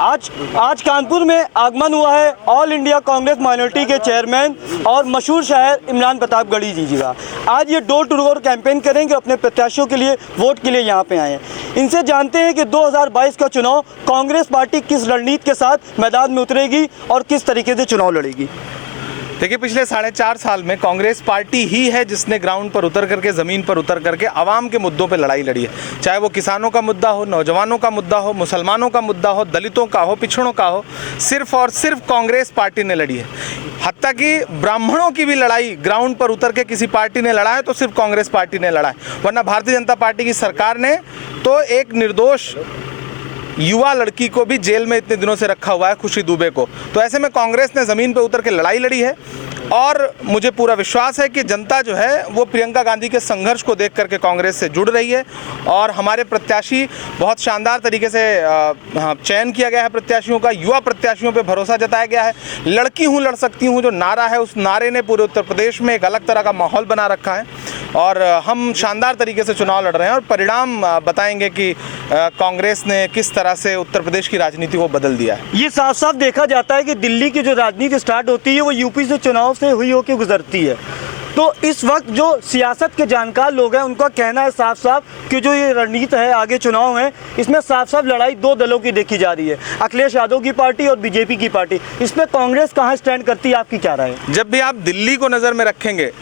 आज कानपुर में आगमन हुआ है ऑल इंडिया कांग्रेस माइनॉरिटी के चेयरमैन और मशहूर शायर इमरान प्रतापगढ़ी जी का। आज ये डोर टू डोर कैंपेन करेंगे, अपने प्रत्याशियों के लिए वोट के लिए यहाँ पे आए हैं। इनसे जानते हैं कि 2022 का चुनाव कांग्रेस पार्टी किस रणनीति के साथ मैदान में उतरेगी और किस तरीके से चुनाव लड़ेगी। देखिए, पिछले 4.5 साल में कांग्रेस पार्टी ही है जिसने ग्राउंड पर उतर करके, ज़मीन पर उतर करके आवाम के मुद्दों पे लड़ाई लड़ी है। चाहे वो किसानों का मुद्दा हो, नौजवानों का मुद्दा हो, मुसलमानों का मुद्दा हो, दलितों का हो, पिछड़ों का हो, सिर्फ और सिर्फ कांग्रेस पार्टी ने लड़ी है। हत्ता कि ब्राह्मणों की भी लड़ाई ग्राउंड पर उतर के किसी पार्टी ने लड़ा है तो सिर्फ कांग्रेस पार्टी ने लड़ा है, वरना भारतीय जनता पार्टी की सरकार ने तो एक निर्दोष युवा लड़की को भी जेल में इतने दिनों से रखा हुआ है, खुशी दुबे को। तो ऐसे में कांग्रेस ने ज़मीन पे उतर के लड़ाई लड़ी है और मुझे पूरा विश्वास है कि जनता जो है वो प्रियंका गांधी के संघर्ष को देख करके कांग्रेस से जुड़ रही है। और हमारे प्रत्याशी बहुत शानदार तरीके से चयन किया गया है प्रत्याशियों का, युवा प्रत्याशियों पे भरोसा जताया गया है। लड़की हूँ लड़ सकती हूँ जो नारा है, उस नारे ने पूरे उत्तर प्रदेश में एक अलग तरह का माहौल बना रखा है और हम शानदार तरीके से चुनाव लड़ रहे हैं और परिणाम बताएंगे कि कांग्रेस ने किस तरह से उत्तर प्रदेश की राजनीति को बदल दिया है। ये साफ साफ देखा जाता है कि दिल्ली की जो राजनीति स्टार्ट होती है वो यूपी से चुनाव से हुई होकर गुजरती है। तो इस वक्त जो सियासत के जानकार लोग हैं उनका कहना है साफ साफ कि जो ये रणनीति है, आगे चुनाव है, इसमें साफ साफ लड़ाई दो दलों की देखी जा रही है, अखिलेश यादव की पार्टी और बीजेपी की पार्टी। इसमें कांग्रेस कहाँ स्टैंड करती है, आपकी क्या राय है? जब भी आप दिल्ली को नज़र में रखेंगे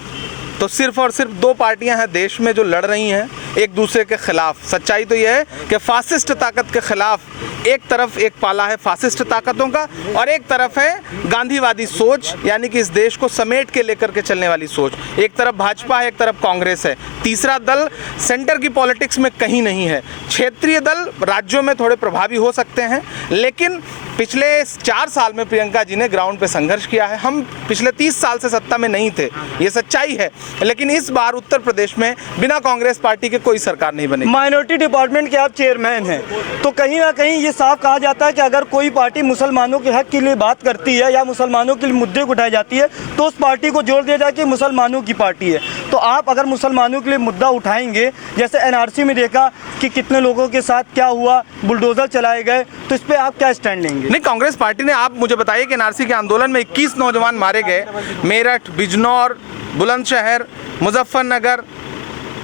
तो सिर्फ और सिर्फ दो पार्टियां हैं देश में जो लड़ रही हैं एक दूसरे के खिलाफ। सच्चाई तो यह है कि फासिस्ट ताकत के खिलाफ एक तरफ एक पाला है फासिस्ट ताकतों का और एक तरफ है गांधीवादी सोच, यानी कि इस देश को समेट के लेकर के चलने वाली सोच। एक तरफ भाजपा है, एक तरफ कांग्रेस है। तीसरा दल सेंटर की पॉलिटिक्स में कहीं नहीं है। क्षेत्रीय दल राज्यों में थोड़े प्रभावी हो सकते हैं, लेकिन पिछले 4 साल में प्रियंका जी ने ग्राउंड पे संघर्ष किया है। हम पिछले 30 साल से सत्ता में नहीं थे, ये सच्चाई है, लेकिन इस बार उत्तर प्रदेश में बिना कांग्रेस पार्टी के कोई सरकार नहीं बनेगी। माइनॉरिटी डिपार्टमेंट के आप चेयरमैन हैं, तो कहीं ना कहीं ये साफ कहा जाता है कि अगर कोई पार्टी मुसलमानों के हक के लिए बात करती है या मुसलमानों के लिए मुद्दे को उठाई जाती है तो उस पार्टी को जोड़ दिया जाए कि मुसलमानों की पार्टी है। तो आप अगर मुसलमानों के लिए मुद्दा उठाएंगे, जैसे एनआरसी में देखा कि कितने लोगों के साथ क्या हुआ, बुलडोजर चलाए गए, तो इस पर आप क्या स्टैंड लेंगे? नहीं, कांग्रेस पार्टी ने, आप मुझे बताइए कि एनआरसी के आंदोलन में 21 नौजवान मारे गए, मेरठ, बिजनौर, बुलंदशहर, मुजफ्फरनगर,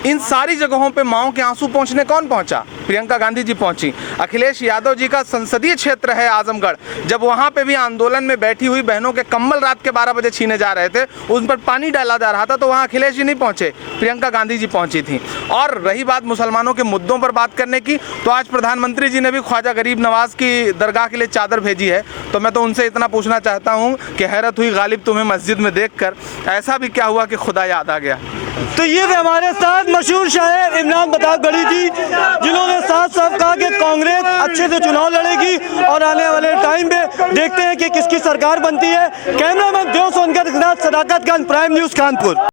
इन सारी जगहों पे माओं के आंसू पहुंचने कौन पहुंचा? प्रियंका गांधी जी पहुंची। अखिलेश यादव जी का संसदीय क्षेत्र है आजमगढ़, जब वहां पे भी आंदोलन में बैठी हुई बहनों के कम्बल रात के 12 बजे छीने जा रहे थे, उन पर पानी डाला जा रहा था, तो वहां अखिलेश जी नहीं पहुंचे, प्रियंका गांधी जी पहुंची थी। और रही बात मुसलमानों के मुद्दों पर बात करने की, तो आज प्रधानमंत्री जी ने भी ख्वाजा गरीब नवाज की दरगाह के लिए चादर भेजी है। तो मैं तो उनसे इतना पूछना चाहता हूँ कि हैरत हुई गालिब तुम्हें मस्जिद में देख कर, ऐसा भी क्या हुआ कि खुदा याद आ गया? तो ये भी हमारे साथ मशहूर शायर इमरान प्रतापगढ़ी जी, जिन्होंने साफ साफ कहा कि कांग्रेस अच्छे से चुनाव लड़ेगी और आने वाले टाइम में देखते हैं कि किसकी सरकार बनती है। कैमरामैन देव सोनकर के साथ सदाकत खान, प्राइम न्यूज़, कानपुर।